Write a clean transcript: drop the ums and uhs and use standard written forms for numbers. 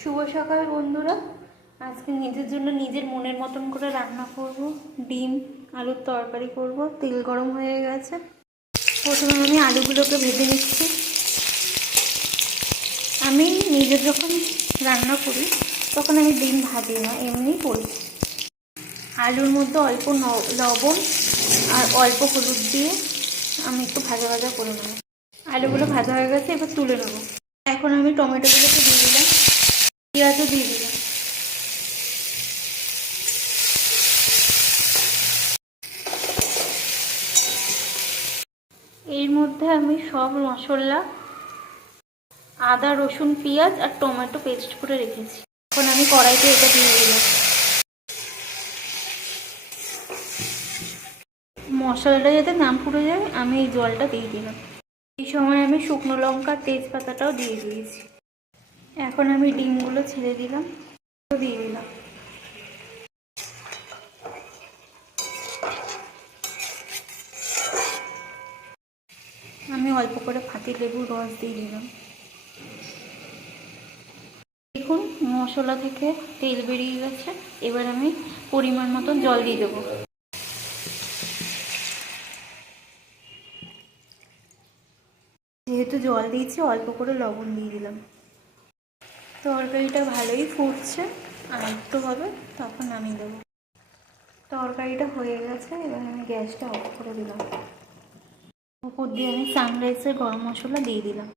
শুভ সকাল বন্ধুরা। আজকে নিজের জন্য নিজের মনের মতন করে রান্না করব। ডিম আলুর তরকারি করব। তেল গরম হয়ে গেছে। প্রথমে আমি আলুগুলোকে ভেজে নিচ্ছি। আমি নিজে যখন রান্না করি তখন আমি ডিম ভাজি না, এমনিই করি। আলুর মধ্যে অল্প লবণ আর অল্প হলুদ দিয়ে আমি একটু ভাজা ভাজা করে নেব। আলুগুলো ভাজা হয়ে গেছে, এবার তুলে নেব। এখন আমি টমেটোগুলোকে দিয়ে দিলাম, পেঁয়াজও দিয়ে দিলাম। এর মধ্যে আমি সব মশলা আদা রসুন পেঁয়াজ আর টমেটো পেস্ট করে রেখেছি। এখন আমি কড়াইতে এটা দিয়ে দিলাম। মশলাটা যাতে না পুড়ে যায় আমি এই জলটা দিয়ে দিলাম। এই সময় আমি শুকনো লঙ্কা তেজপাতাটাও দিয়ে দিয়েছি। এখন আমি ডিমগুলো ছেড়ে দিলাম, দিয়ে দিলাম। আমি অল্প করে ফাঁকি লেবুর রস দিয়ে দিলাম। দেখুন মশলা থেকে তেল বেরিয়ে গেছে। এবার আমি পরিমাণ মতো জল দিয়ে দেবো। যেহেতু জল দিয়েছি অল্প করে লবণ দিয়ে দিলাম। তরকারিটা ভালোই ফুটছে, আর একটু হবে তখন নামিয়ে দেবো। তরকারিটা হয়ে গেছে, এবার আমি গ্যাসটা অফ করে দিলাম। উপর দিয়ে আমি সানরাইসের গরম মশলা দিয়ে দিলাম।